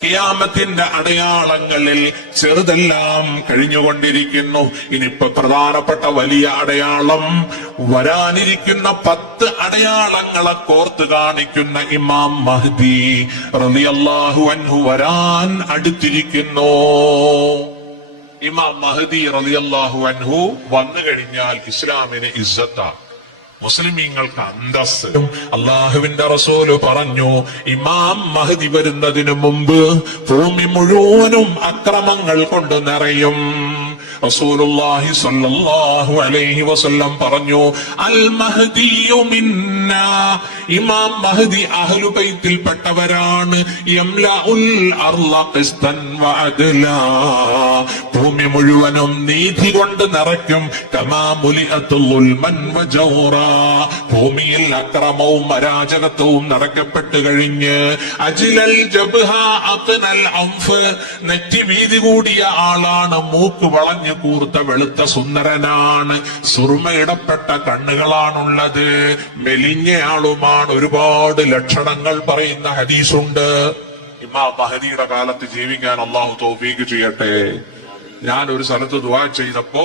ഖിയാമത്തിന്റെ അടയാളങ്ങളിൽ ചെറുതെല്ലാം കഴിഞ്ഞുകൊണ്ടിരിക്കുന്നു. ഇനിയിപ്പോ പ്രധാനപ്പെട്ട വലിയ അടയാളം വരാനിരിക്കുന്ന 10 അടയാളങ്ങളെ കോർത്ത് കാണിക്കുന്ന ഇമാം മഹ്ദി റളിയല്ലാഹു അൻഹു വരാൻ അടുത്തിരിക്കുന്നു. ഇമാം മഹ്ദി റളിയല്ലാഹു അൻഹു വന്നു കഴിഞ്ഞാൽ ഇസ്ലാമിന് ഇസ്സത്താണ്, മുസ്ലിമീങ്ങൾക്ക് അന്തസ്. അള്ളാഹുവിന്റെ റസൂല് പറഞ്ഞു, ഇമാം മഹ്ദി വരുന്നതിനു മുമ്പ് ഭൂമി മുഴുവനും അക്രമങ്ങൾ കൊണ്ട് നിറയും. റസൂലുള്ളാഹി സ്വല്ലല്ലാഹു അലൈഹി വസല്ലം പറഞ്ഞു, അൽ മഹ്ദിയു മിന്നാ, ഇമാം മഹ്ദി അഹ്ലു ബൈത്തിൽപ്പെട്ടവരാണ്. യംലഉൽ അർള ഖിസ്തൻ വഅദ്ലാ, ഭൂമി മുഴുവനും നീതി കൊണ്ട് നിറയ്ക്കും. കമാ മുലിഅതു ളുൽമൻ വജൗറാ, ഭൂമിയിൽ അക്രമവും അരാജകത്വവും നിറയ്ക്കപ്പെട്ടു കഴിഞ്ഞ് അജ്ലൽ ജബ്ഹ അഖ്നൽ അൻഫ്, നെറ്റി വീതി കൂടിയ ആളാണ്, മൂക്ക് വളഞ്ഞു കൂർത്ത വെളുത്ത സുന്ദരനാണ്, സുറുമയിടപ്പെട്ട കണ്ണുകളാണുള്ളത്, മെലിഞ്ഞയാളുമാണ്. ഒരുപാട് ലക്ഷണങ്ങൾ പറയുന്ന ഹദീസുണ്ട്. ഇമാം മഹദിയുടെ കാലത്ത് ജീവിക്കാൻ അള്ളാഹു തൗഫീഖ് ചെയ്യട്ടെ. ഞാൻ ഒരു സ്ഥലത്ത് ദുആ ചെയ്തപ്പോ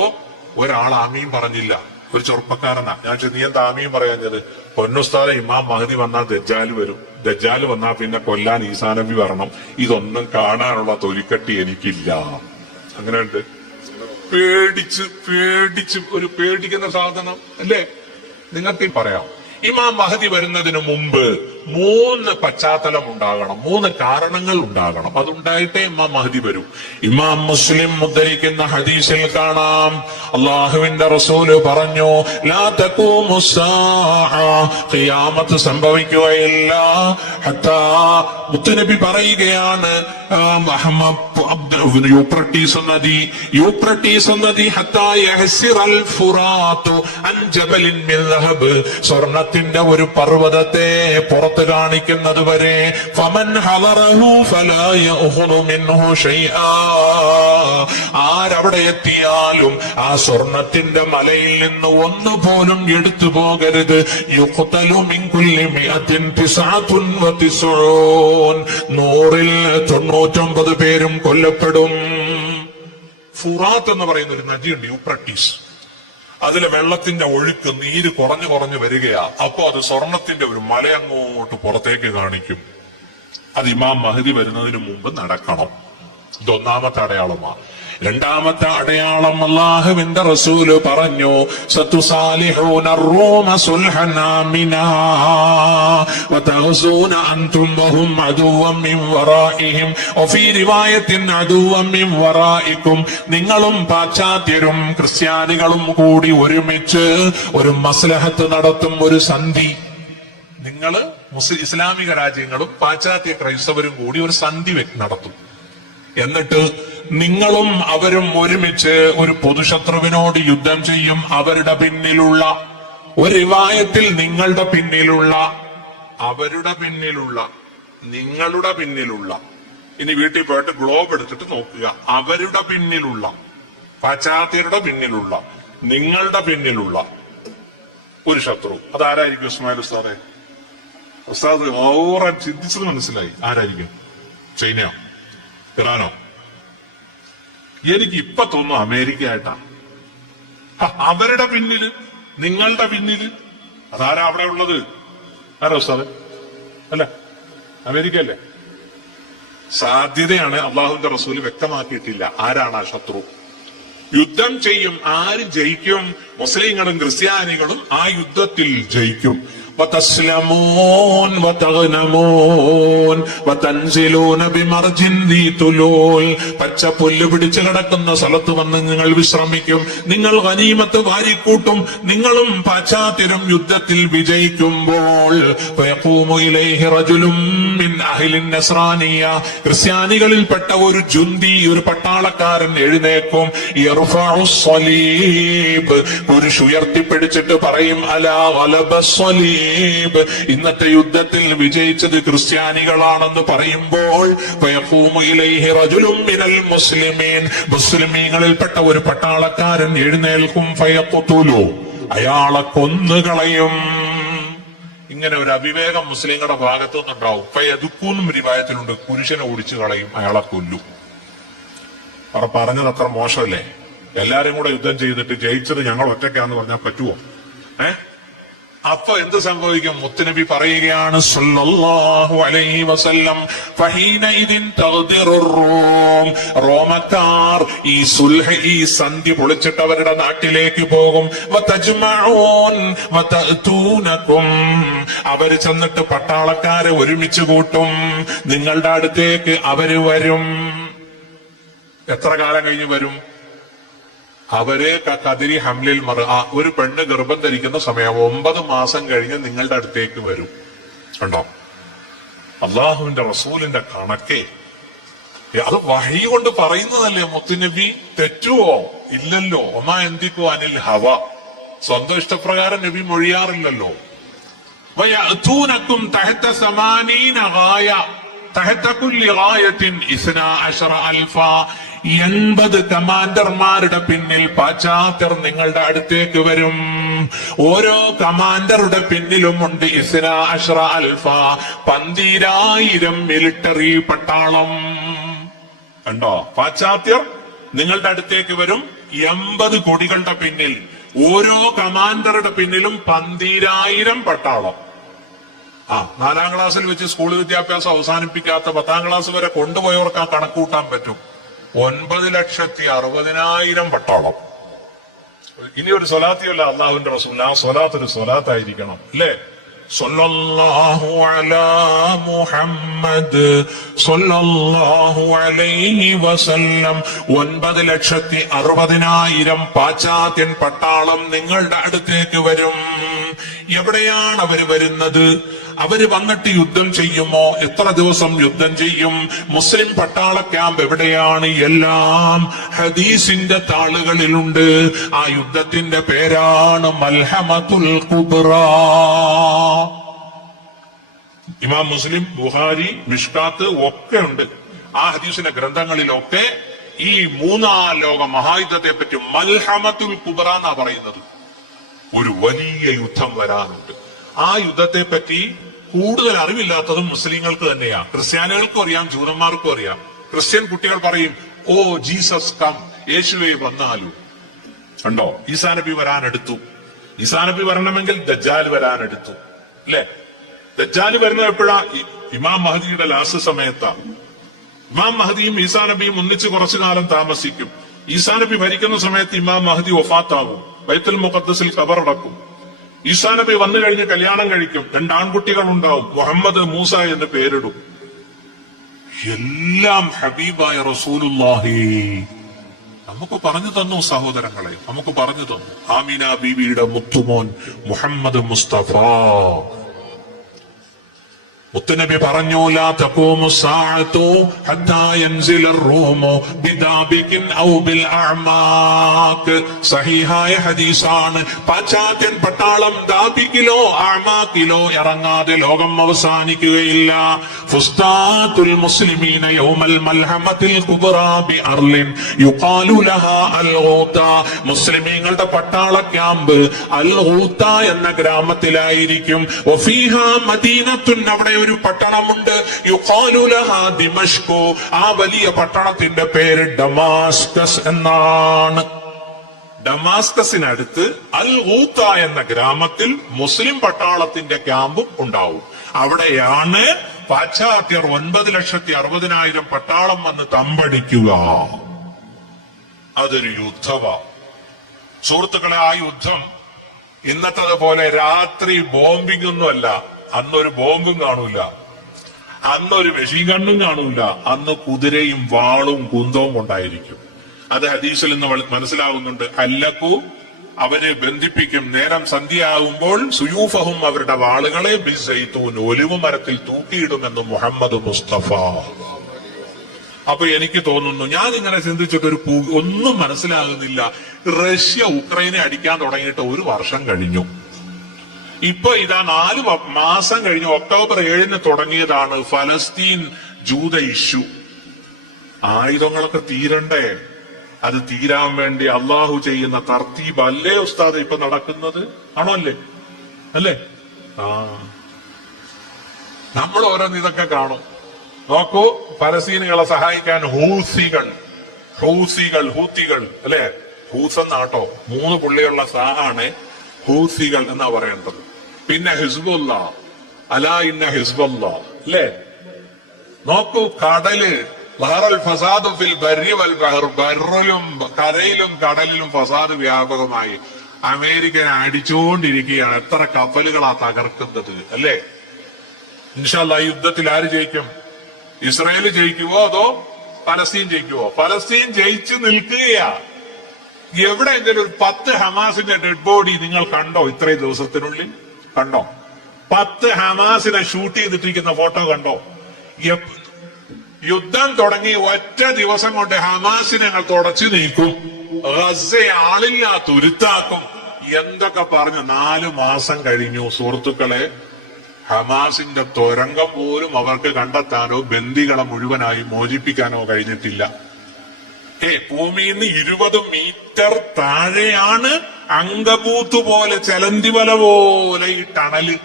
ഒരാൾ ആമീൻ പറഞ്ഞില്ല, ഒരു ചെറുപ്പക്കാരനാ. ഞാൻ നീ എന്താ ആമീൻ പറയാഞ്ഞത്? പൊന്നുസ്താദെ, ഇമാം മഹദി വന്നാൽ ദജ്ജാല് വരും, ദജ്ജാല് വന്നാൽ പിന്നെ കൊല്ലാൻ ഈസാ നബി വരണം, ഇതൊന്നും കാണാനുള്ള തൊലിക്കട്ടി എനിക്കില്ല. അങ്ങനെയുണ്ട്. പേടിച്ച് ഒരു പേടിക്കുന്ന സാധനം അല്ലേ? നിങ്ങൾക്ക് പറയാം, ഇമാം മഹദി വരുന്നതിന് മുമ്പ് 3 പശ്ചാത്തലം ഉണ്ടാകണം, 3 കാരണങ്ങൾ ഉണ്ടാകണം. അതുണ്ടായിട്ടേ ഇമാം മഹദി വരൂ. ഇമാം മുസ്ലിം ഉദ്ധരിക്കുന്ന ഹദീസിൽ കാണാം, അള്ളാഹുവിന്റെ റസൂല് പറഞ്ഞു, ലാ തഖൂമു സ്സാഅ, ഖിയാമത്ത് സംഭവിക്കുകയില്ല. ഹത്താ, മുത്തുനബി പറയുകയാണ്, യൂപ്രട്ടീസ് നദി ഹത്താ യഹ്സിറൽ ഫുറാത്തു അൻ ജബലിൻ മിൻ ദഹബ്, സ്വർണത്തിന്റെ ഒരു പർവ്വതത്തെ പുറത്ത് കാണിക്കുന്നത് വരെ. ഫമൻ ഹളറഹു ഫലാ യഅഖുദു മിൻഹു ശൈആ, ആരവിടെ എത്തിയാലും ആ സ്വർണത്തിന്റെ മലയിൽ നിന്ന് ഒന്നുപോലും എടുത്തു പോകരുത്. യുഖ്തലു മിൻ കുല്ലി മിഅത്തിൻ 99, 100ൽ 99 പേരും കൊല്ലപ്പെടും. ഫുറാത്ത് എന്ന് പറയുന്ന ഒരു നദിയുണ്ട്, യൂപ്രട്ടീസ്. അതിലെ വെള്ളത്തിന്റെ ഒഴുക്ക്, നീര് കുറഞ്ഞു വരികയാ. അപ്പോ അത് സ്വർണത്തിന്റെ ഒരു മല അങ്ങോട്ട് പുറത്തേക്ക് കാണിക്കും. അത് ഇമാം മഹദി വരുന്നതിന് മുമ്പ് നടക്കണം. ഇതൊന്നാമത്തെ അടയാളമാണ്. രണ്ടാമത്തെ അടയാളം, അല്ലാഹുവിന്റെ റസൂല് പറഞ്ഞു, സതുസാലിഹൂന റൂമ സുൽഹൻ ആമിനാ വതഗ്സൂന അൻതും വഹും അദുവ്വൻ മിൻ വറാഇഹിം വഫീ റിവായത്തിൻ അദുവ്വൻ മിൻ വറാഇകും, നിങ്ങളും പാശ്ചാത്യരും ക്രിസ്ത്യാനികളും കൂടി ഒരുമിച്ച് ഒരു മസ്ലഹത്ത് നടത്തും, ഒരു സന്ധി. നിങ്ങള് ഇസ്ലാമിക രാജ്യങ്ങളും പാശ്ചാത്യ ക്രൈസ്തവരും കൂടി ഒരു സന്ധി നടത്തും. എന്നിട്ട് നിങ്ങളും അവരും ഒരുമിച്ച് ഒരു പൊതുശത്രുവിനോട് യുദ്ധം ചെയ്യും. അവരുടെ പിന്നിലുള്ള, ഒരു റിവായത്തിൽ നിങ്ങളുടെ പിന്നിലുള്ള, അവരുടെ പിന്നിലുള്ള, നിങ്ങളുടെ പിന്നിലുള്ള, ഇനി വീട്ടിൽ പോയിട്ട് ഗ്ലോബ് എടുത്തിട്ട് നോക്കുക. അവരുടെ പിന്നിലുള്ള, പാശ്ചാത്യരുടെ പിന്നിലുള്ള, നിങ്ങളുടെ പിന്നിലുള്ള ഒരു ശത്രു. അതാരായിരിക്കും ഇസ്മായിൽ ഉസ്താദെ? ഉസ്താദ് ഓവറാൻ ചിന്തിച്ചത് മനസ്സിലായി. ആരായിരിക്കും? ചൈനയോ ഇറാനോ? എനിക്ക് ഇപ്പൊ തോന്നുന്നു അമേരിക്ക ആയിട്ടാ. അവരുടെ പിന്നില്, നിങ്ങളുടെ പിന്നില്, അതാരാ അവിടെ ഉള്ളത്? ആരോ ഉസ്താദ്? അല്ല, അമേരിക്ക അല്ലേ? സാധ്യതയാണ്. അള്ളാഹുവിന്റെ റസൂല് വ്യക്തമാക്കിയിട്ടില്ല ആരാണ് ആ ശത്രു. യുദ്ധം ചെയ്യും. ആര് ജയിക്കും? മുസ്ലിങ്ങളും ക്രിസ്ത്യാനികളും ആ യുദ്ധത്തിൽ ജയിക്കും. وتسلمون وتغنمون وتنزلون بمرج ذي طلول, പച്ച പുല്ല് പിടിച്ചു കിടക്കുന്ന സ്ഥലത്ത് വന്ന് നിങ്ങൾ വിശ്രമിക്കും. നിങ്ങൾ ഗനീമത്ത് വാരിക്കൂട്ടും. നിങ്ങളും പാശ്ചാത്യരും യുദ്ധത്തിൽ വിജയിക്കുമ്പോൾ ഫയഖൂമു ഇലൈഹി റജുലും മിൻ അഹ്ലിൻ നസ്രാനിയ, ക്രിസ്ത്യാനികളിൽപ്പെട്ട ഒരു ജുന്തി, ഒരു പട്ടാളക്കാരൻ എഴുന്നേക്കും. യർഫഉ സ്വലീബ്, കുരിശ് ഉയർത്തിപ്പിടിച്ചിട്ട് പറയും, അലാ ഗലബ സ്വലീബ്, ഇന്നത്തെ യുദ്ധത്തിൽ വിജയിച്ചത് ക്രിസ്ത്യാനികളാണെന്ന് പറയുമ്പോൾ മുസ്ലിമീങ്ങളിൽപ്പെട്ട ഒരു പട്ടാളക്കാരൻ എഴുന്നേൽക്കും. ഫയഖ്തുലു, അയാളെ കൊന്നുകളയും. ഇങ്ങനെ ഒരു അവിവേകം മുസ്ലിങ്ങളുടെ ഭാഗത്തു നിന്നുണ്ടാവും. ഇപ്പൊ എതുക്കൂന്നും റിവായത്തിലുണ്ട്, പുരുഷനെ ഓടിച്ചു കളയും, അയാളെ കൊല്ലും. അവർ പറഞ്ഞത് അത്ര മോശമല്ലേ? എല്ലാരും കൂടെ യുദ്ധം ചെയ്തിട്ട് ജയിച്ചത് ഞങ്ങൾ ഒറ്റയ്ക്കാന്ന് പറഞ്ഞാൽ പറ്റുമോ? അപ്പൊ എന്ത് സംഭവിക്കും? മുത്തുനബി പറയുകയാണ് സല്ലല്ലാഹു അലൈഹി വസല്ലം, ഫഹീനഇദിൻ തഗ്ദിറുർ റൂം, റോമക്കാർ ഈ സുൽഹ്, ഈ സന്ധി പൊളിച്ചിട്ട് അവരുടെ നാട്ടിലേക്ക് പോകും. വതജ്മഊൻ വതഅതൂനകും, അവര് ചെന്നിട്ട് പട്ടാളക്കാരെ ഒരുമിച്ച് കൂട്ടും, നിങ്ങളുടെ അടുത്തേക്ക് അവര് വരും. എത്ര കാലം കഴിഞ്ഞ് വരും? അവരെ കതിരി ഹംലിൽ ഒരു പെണ്ണ് ഗർഭം ധരിക്കുന്ന സമയം 9 മാസം കഴിഞ്ഞ് നിങ്ങളുടെ അടുത്തേക്ക് വരും. കണ്ടോ, അള്ളാഹുവിന്റെ റസൂലിന്റെ കണക്കേ. അത് വഹി കൊണ്ട് പറയുന്നതല്ലേ മുത്തുനബി? തെറ്റുവോ? ഇല്ലല്ലോ. ഒമാ എന്തിക്കോ അനിൽ ഹവ, സ്വന്തം ഇഷ്ടപ്രകാരം നബി മൊഴിയാറില്ലല്ലോ. വയഅതൂനകും തഹത 80 ഗായ തഹത കുല്ലി ഗായത്തിൻ 12,000 80 കമാൻഡർമാരുടെ പിന്നിൽ പാശ്ചാത്യർ നിങ്ങളുടെ അടുത്തേക്ക് വരും. ഓരോ കമാൻഡറുടെ പിന്നിലുമുണ്ട് 12,000 12,000 മിലിറ്ററി പട്ടാളം. കണ്ടോ, പാശ്ചാത്യർ നിങ്ങളുടെ അടുത്തേക്ക് വരും 80 കൊടികളുടെ പിന്നിൽ, ഓരോ കമാൻഡറുടെ പിന്നിലും 12,000 പട്ടാളം. 4ാം ക്ലാസ്സിൽ വെച്ച് സ്കൂൾ വിദ്യാഭ്യാസം അവസാനിപ്പിക്കാത്ത 10ാം ക്ലാസ് വരെ കൊണ്ടുപോയവർക്ക് ആ കണക്ക് കൂട്ടാൻ പറ്റും. 9,60,000 പട്ടാളം. ഇനി ഒരു സ്വലാത്തിയല്ല അള്ളാഹുവിന്റെ റസൂൽ, ആ സ്വലാത്ത് ഒരു സ്വലാത്തായിരിക്കണം, അല്ലേ? സ്വല്ലല്ലാഹു അലാ മുഹമ്മദ് സ്വല്ലല്ലാഹു അലൈഹി വസല്ലം. 9,60,000 പാശ്ചാത്യൻ പട്ടാളം നിങ്ങളുടെ അടുത്തേക്ക് വരും. എവിടെയാണ് അവര് വരുന്നത്? അവര് വന്നിട്ട് യുദ്ധം ചെയ്യുമോ? എത്ര ദിവസം യുദ്ധം ചെയ്യും? മുസ്ലിം പട്ടാള ക്യാമ്പ് എവിടെയാണ്? എല്ലാം ഹദീസിന്റെ താളുകളിലുണ്ട്. ആ യുദ്ധത്തിന്റെ പേരാണ് മൽഹമത്തുൽ കുബ്ര. ഇമാം മുസ്ലിം, ബുഖാരി, മിഷ്കാത്ത് ഒക്കെ ഉണ്ട്. ആ ഹദീസിന്റെ ഗ്രന്ഥങ്ങളിലൊക്കെ ഈ 3ാം ലോക മഹായുദ്ധത്തെ പറ്റി മൽഹമത്തുൽ കുബ്ര എന്നാ പറയുന്നത്. ഒരു വലിയ യുദ്ധം വരാനുണ്ട്. ആ യുദ്ധത്തെ പറ്റി കൂടുതൽ അറിവില്ലാത്തതും മുസ്ലിങ്ങൾക്ക് തന്നെയാണ്. ക്രിസ്ത്യാനികൾക്കും അറിയാം, ജൂതന്മാർക്കും അറിയാം. ക്രിസ്ത്യൻ കുട്ടികൾ പറയും, ഓ ജീസസ് കം, യേശുവെ വന്നാലു. കണ്ടോ, ഈസാ നബി വരാനെടുത്തു. ഈസാ നബി വരണമെങ്കിൽ ദജ്ജാൽ വരാനെടുത്തു, അല്ലെ? ദജ്ജാൽ വരുന്നത് എപ്പോഴാ? ഇമാം മഹദിയുടെ ലാസ്റ്റ് സമയത്താണ്. ഇമാം മഹദിയും ഈസാ നബിയും ഒന്നിച്ച് കുറച്ചു കാലം താമസിക്കും. ഈസാ നബി ഭരിക്കുന്ന സമയത്ത് ഇമാം മഹദി വഫാത്താകും, ബൈത്തുൽ മുഖദ്ദസിൽ ഖബറടക്കും. ഈസാ നബി വന്നു കഴിഞ്ഞ് കല്യാണം കഴിക്കും, 2 ആൺകുട്ടികൾ ഉണ്ടാവും, മുഹമ്മദ്, മൂസ എന്ന് പേരിടും. എല്ലാം ഹബീബായ റസൂലുള്ളാഹി നമുക്ക് പറഞ്ഞു തന്നു സഹോദരങ്ങളെ, നമുക്ക് പറഞ്ഞു തന്നു. ആമിന ബീവിയുടെ മുത്തുമോൻ മുഹമ്മദ് മുസ്തഫ. മുത്തുനബി പറഞ്ഞു, ലാ തഖൂമു സ്സാഅതു ഹത്താ യൻസിലർ റൂമു ബിദാബികിൻ ഔ ബിൽ അഅമാക്. സഹീഹായ ഹദീസാണ്. പാശ്ചാത്യൻ പട്ടാളം ദാബികിലോ അഅമാകിലോ ഇറങ്ങാതെ ലോകം അവസാനിക്കുകയില്ല. ഫുസ്താത്തുൽ മുസ്ലിമീന യൗമൽ മൽഹമത്തിൽ കുബ്റാ ബി അർളിൻ യുഖാലു ലഹാ അൽ ഗൂത. മുസ്ലിമീങ്ങളുടെ പട്ടാള ക്യാമ്പ് അൽ ഗൂത എന്ന ഗ്രാമത്തിലായിരിക്കും. വഫീഹാ മദീനത്തുൻ, അവിടെ ഒരു പട്ടണമുണ്ട്. യുഖാലു ലഹാ ദിമഷ്കു, ആ വലിയ പട്ടണത്തിന്റെ പേര് ഡമാസ്കസ് എന്നാണ്. ഡമാസ്കസിനടുത്ത് അൽ ഗൂത്ത എന്ന ഗ്രാമത്തിൽ മുസ്ലിം പട്ടാളത്തിന്റെ ക്യാമ്പും ഉണ്ടാവും. അവിടെയാണ് പാശ്ചാത്യർ 9,60,000 പട്ടാളം വന്ന് തമ്പടിക്കുക. അതൊരു യുദ്ധമാ സുഹൃത്തുക്കളെ. ആ യുദ്ധം ഇന്നത്തതുപോലെ രാത്രി ബോംബിംഗ് ഒന്നുമല്ല. അന്നൊരു ബോംബും കാണൂല, അന്നൊരു മെഷീൻ ഗണ്ണും കാണൂല. അന്ന് കുതിരയും വാളും കുന്തവും കൊണ്ടായിരിക്കും. അത് ഹദീസിൽ നിന്ന് മനസ്സിലാവുന്നുണ്ട്. അല്ലക്കു, അവരെ ബന്ധിപ്പിക്കും. നേരം സന്ധ്യയാകുമ്പോൾ സുയൂഫഹും, അവരുടെ വാളുകളെ ബിസൈത്തൂൻ, ഒലിവ് മരത്തിൽ തൂക്കിയിടുമെന്ന് മുഹമ്മദ് മുസ്തഫ. അപ്പൊ എനിക്ക് തോന്നുന്നു, ഞാൻ ഇങ്ങനെ ചിന്തിച്ചിട്ടൊരു ഒന്നും മനസ്സിലാകുന്നില്ല. റഷ്യ ഉക്രൈനെ അടിക്കാൻ തുടങ്ങിയിട്ട് 1 വർഷം കഴിഞ്ഞു. ഇപ്പൊ ഇതാ 4 മാസം കഴിഞ്ഞു. ഒക്ടോബർ 7 തുടങ്ങിയതാണ് ഫലസ്തീൻ ജൂത ഇഷ്യൂ. ആയുധങ്ങളൊക്കെ തീരണ്ടേ? അത് തീരാൻ വേണ്ടി അള്ളാഹു ചെയ്യുന്ന തർത്തീബ് അല്ലേ ഉസ്താദ് ഇപ്പൊ നടക്കുന്നത്? ആണോ? അല്ലേ? നമ്മൾ ഓരോന്ന് ഇതൊക്കെ കാണും. നോക്കൂ, പലസ്തീനുകളെ സഹായിക്കാൻ ഹൂത്തികൾ അല്ലെ, ഹൂസ് എന്നാട്ടോ 3 പുള്ളിയുള്ള സാഹാണ് ഹൂസികൾ എന്നാ പറയേണ്ടത്. പിന്നെ ഹിസ്ബുല്ല, അലാ ഇന്ന ഹിസ്ബുല്ല അല്ലേ. നോക്കൂ, കടല് ഫസാദു ഫിൽ ബർരി വൽ ബഹർ, ബർറിലും കരയിലും കടലിലും ഫസാദ് വ്യാപകമായി. അമേരിക്കനെ അടിച്ചുകൊണ്ടിരിക്കുകയാണ്. എത്ര കപ്പലുകളാ തകർക്കുന്നത് അല്ലേ. ഇൻഷാ അല്ലാഹ് ഈ യുദ്ധത്തിൽ ആര് ജയിക്കും? ഇസ്രായേൽ ജയിക്കുവോ അതോ പലസ്തീൻ ജയിക്കുവോ? പലസ്തീൻ ജയിച്ചു നിൽക്കുകയാ. എവിടെയെങ്കിലും ഒരു 10 ഹമാസിന്റെ ഡെഡ് ബോഡി നിങ്ങൾ കണ്ടോ? ഇത്രയും ദിവസത്തിനുള്ളിൽ കണ്ടോ? 10 ഹമാസിനെ ഷൂട്ട് ചെയ്തിട്ടിരിക്കുന്ന ഫോട്ടോ കണ്ടോ? യുദ്ധം തുടങ്ങി ഒറ്റ ദിവസം കൊണ്ട് ഹമാസിനെ ഞങ്ങൾ തുടച്ചു നീക്കും, ഗസയെ ആളില്ലാ തുരുത്താക്കും, എന്തൊക്കെ പറഞ്ഞു. 4 മാസം കഴിഞ്ഞു സുഹൃത്തുക്കളെ. ഹമാസിന്റെ തുരങ്കം പോലും അവർക്ക് കണ്ടെത്താനോ ബന്ദികളെ മുഴുവനായി മോചിപ്പിക്കാനോ കഴിഞ്ഞിട്ടില്ല. ഭൂമിയിൽ നിന്ന് 20 മീറ്റർ താഴെയാണ് അങ്കബൂത്ത് പോലെ, ചെലന്തിവല പോലെ ഈ ടണല്.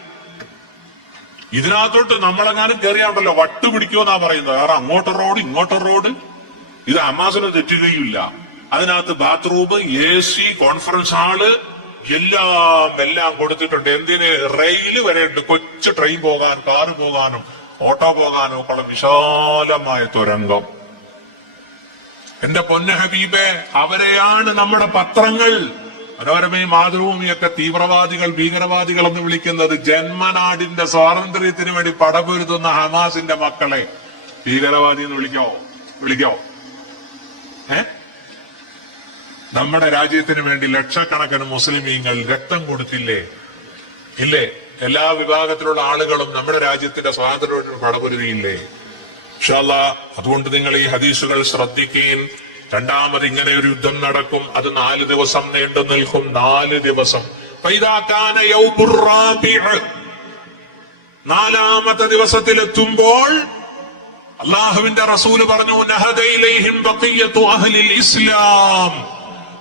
ഇതിനകത്തോട്ട് നമ്മളെങ്ങാനും കയറിയാണ്ടല്ലോ വട്ട് പിടിക്കുമെന്നാ പറയുന്നത്. കാരണം അങ്ങോട്ട് റോഡ് ഇങ്ങോട്ട് റോഡ്. ഇത് ഹമാസിന് തെറ്റുകയില്ല. അതിനകത്ത് ബാത്റൂം, AC, കോൺഫറൻസ് ഹാള് എല്ലാം കൊടുത്തിട്ടുണ്ട്. എന്തിന്? റെയില് വരെ ഉണ്ട്. കൊച്ചു ട്രെയിൻ പോകാൻ, കാറ് പോകാനും ഓട്ടോ പോകാനും ഒക്കെ ഉള്ള വിശാലമായ തുരങ്കം. എന്റെ പൊന്ന ഹബീബെ, അവരെയാണ് നമ്മുടെ പത്രങ്ങൾ, മനോരമയും മാതൃഭൂമിയൊക്കെ തീവ്രവാദികൾ, ഭീകരവാദികൾ എന്ന് വിളിക്കുന്നത്. ജന്മനാടിന്റെ സ്വാതന്ത്ര്യത്തിന് വേണ്ടി പടപൊരുതുന്ന ഹമാസിന്റെ മക്കളെ ഭീകരവാദി എന്ന് വിളിക്കോ? നമ്മുടെ രാജ്യത്തിന് വേണ്ടി ലക്ഷക്കണക്കിന് മുസ്ലിമീങ്ങൾ രക്തം കൊടുത്തില്ലേ? ഇല്ലേ? എല്ലാ വിഭാഗത്തിലുള്ള ആളുകളും നമ്മുടെ രാജ്യത്തിന്റെ സ്വാതന്ത്ര്യത്തിന് പടപൊരുതിയില്ലേ? ഇൻഷാ അല്ലാഹ് അതുകൊണ്ട് നിങ്ങൾ ഈ ഹദീസുകൾ ശ്രദ്ധിക്കുകയും. രണ്ടാമത് ഇങ്ങനെ ഒരു യുദ്ധം നടക്കും. അത് 4 ദിവസം നീണ്ടു നിൽക്കും. 4 ദിവസം. 4ാമത്തെ ദിവസത്തിലെത്തുമ്പോൾ അള്ളാഹുവിന്റെ റസൂല് പറഞ്ഞു, നഹദൈലൈഹിം ബഖിയത്തു അഹ്ലിൽ ഇസ്ലാം.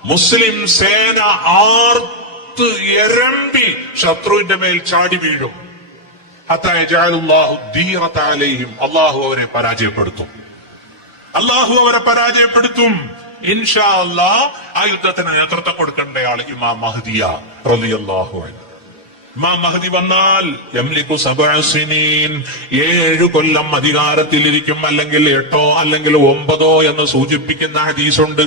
മുസ്ലിം സേന ആർത്ത് എരമ്പി ശത്രുവിന്റെ മേൽ ചാടി വീഴും. ഹത്താ യജഅലുല്ലാഹു ദീറത അലൈഹിം. അള്ളാഹു അവരെ പരാജയപ്പെടുത്തും. ഇൻഷാ അല്ലാഹ് ആ യുദ്ധത്തിന് നേതൃത്വം കൊടുക്കേണ്ടയാൾ ഇമാം മഹ്ദിയ റളിയല്ലാഹു അൻഹു. ഇമാം മഹ്ദി വന്നാൽ യംലികു 7 സിനീൻ, 7 കൊല്ലം അധികാരത്തിലിരിക്കും. അല്ലെങ്കിൽ 8 അല്ലെങ്കിൽ 9 എന്ന് സൂചിപ്പിക്കുന്ന ഹദീസുണ്ട്.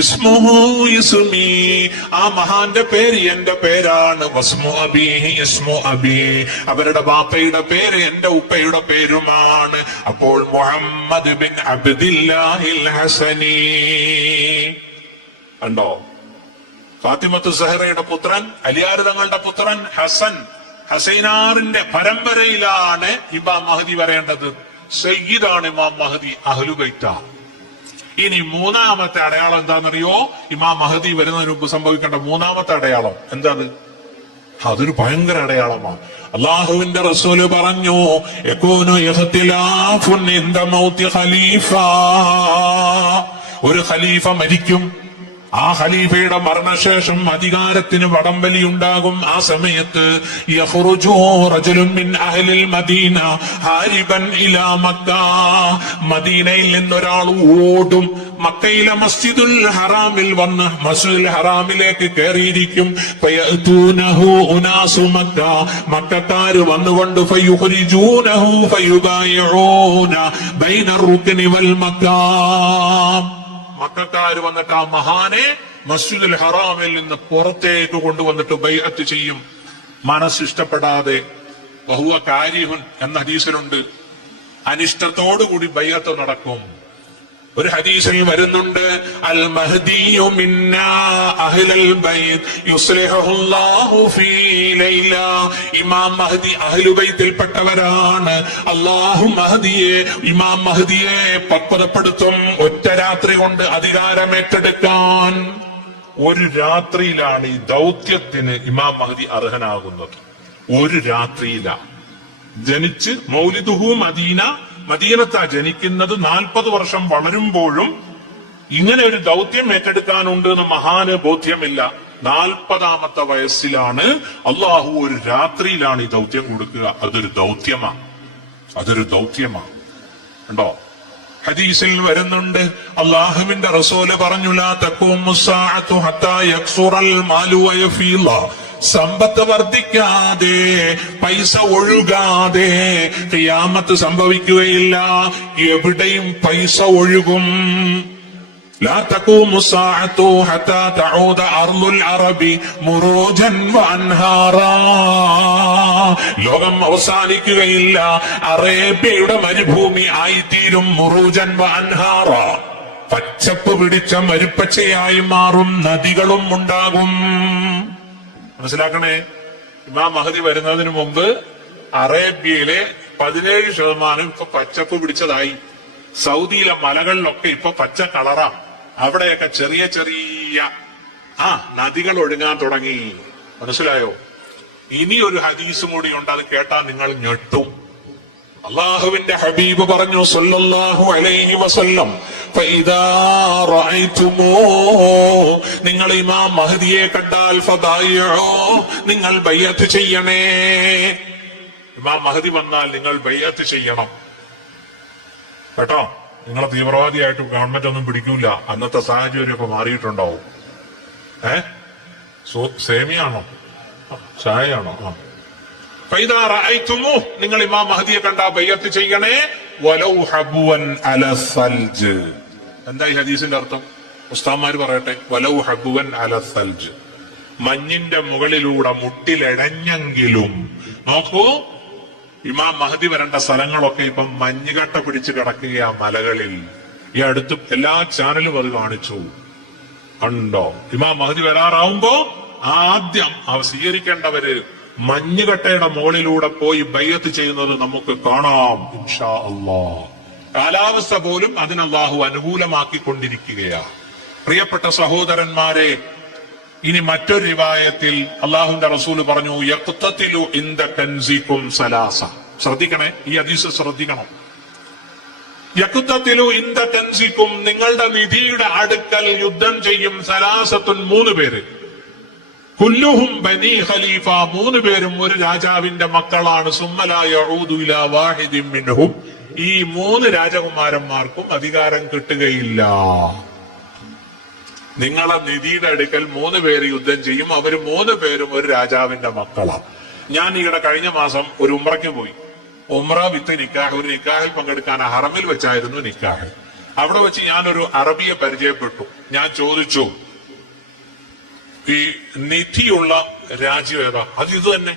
ഇസ്മുഹു ഇസ്മി, ആ മഹാന്റെ പേര് എന്റെ പേരാണ്. വസ്മു അബീഹി ഇസ്മു അബീ, അവരുടെ ബാപ്പയുടെ പേര് എന്റെ ഉപ്പയുടെ പേരുമാണ്. അപ്പോൾ മുഹമ്മദ് ബിൻ അബ്ദില്ലാഹിൽ ഹസനി കണ്ടോ? ഫാത്തിമത്തു സഹറയുടെ പുത്രൻ, അലിയാർ തങ്ങളുടെ പുത്രൻ ഹസൈനാറിന്റെ പരമ്പരയിലാണ് ഇമാം മഹ്ദി വരേണ്ടത്. സയ്യിദാണ് ഇമാം മഹ്ദി, അഹ്ലുബൈത്ത. ഇനി 3ാമത്തെ അടയാളം എന്താണെന്നറിയോ? ഇമാം മഹ്ദി വരുന്നതിന് മുമ്പ് സംഭവിക്കേണ്ട 3ാമത്തെ അടയാളം എന്താണ്? അതൊരു ഭയങ്കര അടയാളമാണ്. അള്ളാഹുവിന്റെ റസൂല് പറഞ്ഞു, യകൂനു ഇഖ്തിലാഫുൻ ഇൻദ മൗതി ഖലീഫ, ഒരു ഖലീഫ മരിക്കും. ആ ഖലീഫയുടെ മരണശേഷം അധികാരത്തിന് വടംവലിയുണ്ടാകും. ആ സമയത്ത് യഖ്റുജു റജുലുൻ മിൻ അഹ്ലിൽ മദീന ഹാരിബൻ ഇലാ മക്ക, മദീനയിൽ നിന്നൊരാൾ ഓടും. മക്കയിലെ മസ്ജിദുൽ ഹറാമിൽ വന്ന് മസ്ജിദുൽ ഹറാമിലേക്ക് കയറിയിരിക്കും. ഫയഅതൂനഹു ഉനാസു മക്ക, മക്കക്കാര് വന്നുകൊണ്ട് ഫയുഖ്രിജൂനഹു ഫയുബായിഊന ബൈന റുക്നി വൽ മക്കാം, മക്കക്കാര് വന്നിട്ട് ആ മഹാനെ മസ്ജിദുൽ ഹറാമിൽ നിന്ന് പുറത്തേക്ക് കൊണ്ടുവന്നിട്ട് ബൈഅത്ത് ചെയ്യും. മനസ്സിഷ്ടപ്പെടാതെ ബഹുവ കാരിഹുൻ എന്ന ഹദീസിലുണ്ട്, അനിഷ്ടത്തോടുകൂടി ബൈഅത്ത് നടക്കും. ഒരു ഹദീസിൽ വരുന്നുണ്ട്, അൽ മഹ്ദിയു മിന്നാ അഹ്ലൽ ബൈത്ത് യുസ്ലിഹുല്ലാഹു ഫീ ലൈല, ഇമാം മഹ്ദി അഹ്ലു ബൈത്തിൽപ്പെട്ടവരാണ്. അല്ലാഹു മഹ്ദിയെ, ഇമാം മഹ്ദിയെ പക്വതപ്പെടുത്തും ഒറ്റ രാത്രി കൊണ്ട് അധികാരം ഏറ്റെടുക്കാൻ. ഒരു രാത്രിയിലാണ് ഈ ദൗത്യത്തിന് ഇമാം മഹ്ദി അർഹനാകുന്നത്. ഒരു രാത്രിയിലാണ് ജനിച്ച്. മൗലിദുഹു മദീന, മദീനത്താ ജനിക്കുന്നത്. 40 വർഷം വളരുമ്പോഴും ഇങ്ങനെ ഒരു ദൗത്യം ഏറ്റെടുക്കാനുണ്ട് എന്ന് മഹാന് ബോധ്യമില്ല. 40ാമത്തെ വയസ്സിലാണ് അള്ളാഹു ഒരു രാത്രിയിലാണ് ഈ ദൗത്യം കൊടുക്കുക. അതൊരു ദൗത്യമാണ്. അതൊരു ദൗത്യമാണ്. ഉണ്ടോ? ഹദീസിൽ വരുന്നുണ്ട്, അല്ലാഹുവിന്റെ റസൂല് പറഞ്ഞു, ലാ തഖൂമു സ്സാഅതു ഹത്താ യക്സുറൽ മാലു വയഫീല. സമ്പത്ത് വർദ്ധിക്കാതെ, പൈസ ഒഴുകാതെ ഖിയാമത്ത് സംഭവിക്കുകയില്ല. എവിടെയും പൈസ ഒഴുകും. لا تقوم الساعة حتى تعود أرض العرب مروجا وأنهارا. ലോകം അവസാനിക്കുകയില്ല, അറേബ്യയുടെ മരുഭൂമി ആയിത്തീരും. മുറൂജൻ വഅൻഹാറ, പച്ചപ്പ് പിടിച്ച മരുപ്പച്ചയായി മാറും, നദികളും ഉണ്ടാകും. മനസ്സിലാക്കണേ, ഇമാം മഹദി വരുന്നതിന് മുമ്പ് അറേബ്യയിലെ 17% ഇപ്പൊ പച്ചപ്പ് പിടിച്ചതായി. സൗദിയിലെ മലകളിലൊക്കെ ഇപ്പൊ പച്ച കളറാ. അവിടെയൊക്കെ ചെറിയ ചെറിയ നദികൾ ഒഴുകാൻ തുടങ്ങി. മനസ്സിലായോ? ഇനി ഒരു ഹദീസും കൂടി ഉണ്ട്, അത് കേട്ടാൽ നിങ്ങൾ ഞെട്ടും. അള്ളാഹുവിന്റെ ഹബീബ് പറഞ്ഞു സല്ലല്ലാഹു അലൈഹി വസല്ലം, ഫഇദാ റഅയ്തുമൂ, നിങ്ങൾ ഇമാം മഹ്ദിയെ കണ്ടാൽ ഫദായിഉ, നിങ്ങൾ ബൈഅത്ത് ചെയ്യണേ. ഇമാം മഹ്ദി വന്നാൽ നിങ്ങൾ ബൈഅത്ത് ചെയ്യണം കേട്ടോ. നിങ്ങളെ തീവ്രവാദിയായിട്ട് ഗവൺമെന്റ് ഒന്നും പിടിക്കൂല. അന്നത്തെ സാഹചര്യമൊക്കെ മാറിയിട്ടുണ്ടാവും. സേമിയാണോ ചായയാണോ? ഫൈദാ റഅയ്തുമൂ, നിങ്ങൾ ഇമാം മഹ്ദിയെ കണ്ടാ ബൈഅത്ത് ചെയ്യണേ. വലൗ ഹബുവൻ അല സൽജ്. എന്താ ഈ ഹദീസിന്റെ അർത്ഥം? ഉസ്താദ്മാര് പറയട്ടെ. വലൗ ഹബുവൻ അല സൽജ്, മഞ്ഞിന്റെ മുകളിലൂടെ മുട്ടിലെടഞ്ഞെങ്കിലും. നോക്കൂ, ഇമാം മഹദി വരേണ്ട സ്ഥലങ്ങളൊക്കെ ഇപ്പം മഞ്ഞുകട്ട പിടിച്ച് കിടക്കുകയാ മലകളിൽ. ഈ അടുത്ത് എല്ലാ ചാനലും അത് കാണിച്ചു. കണ്ടോ? ഇമാം മഹദി വരാറാവുമ്പോ ആദ്യം സ്വീകരിക്കേണ്ടവര് മഞ്ഞുകട്ടയുടെ മുകളിലൂടെ പോയി ബൈഅത്ത് ചെയ്യുന്നത് നമുക്ക് കാണാം ഇൻഷാ അല്ലാഹ്. കാലാവസ്ഥ പോലും അതിന് അല്ലാഹു അനുകൂലമാക്കിക്കൊണ്ടിരിക്കുകയാ. പ്രിയപ്പെട്ട സഹോദരന്മാരെ, ഇനി മറ്റൊരു റിവായത്തിൽ അള്ളാഹുവിന്റെ റസൂല് പറഞ്ഞു, യഖ്തതിലു ഇൻദ കൻസികും സലാസ. ശ്രദ്ധിക്കണേ, ഈ ഹദീസ് ശ്രദ്ധിക്കണം. യഖ്തതിലു ഇൻദ കൻസികും, നിങ്ങളുടെ നിധിയുടെ അടുക്കൽ യുദ്ധം ചെയ്യും. സലാസത്തുൻ, 3 പേര്. കുല്ലുഹും ബനി ഖലീഫ, 3 പേരും ഒരു രാജാവിന്റെ മക്കളാണ്. സുമ്മ ലാ യഊദു ഇലാ വാഹിദിൻ മിൻഹും, ഈ 3 രാജകുമാരന്മാർക്കും അധികാരം കിട്ടുകയില്ല. നിങ്ങളെ നിധിയുടെ അടുക്കൽ 3 പേര് യുദ്ധം ചെയ്യും. അവര് 3 പേരും ഒരു രാജാവിന്റെ മക്കളാണ്. ഞാൻ ഈയിടെ കഴിഞ്ഞ മാസം ഒരു ഉംറയ്ക്ക് പോയി. ഉംറ വിത്ത് നിക്കാഹ്, ഒരു നിക്കാഹിൽ പങ്കെടുക്കാൻ ഹറമിൽ വെച്ചായിരുന്നു നിക്കാഹ്. അവിടെ വെച്ച് ഞാനൊരു അറബിയെ പരിചയപ്പെട്ടു. ഞാൻ ചോദിച്ചു, ഈ നിധിയുള്ള രാജ്യം ഏതാ? അത് ഇത് തന്നെ.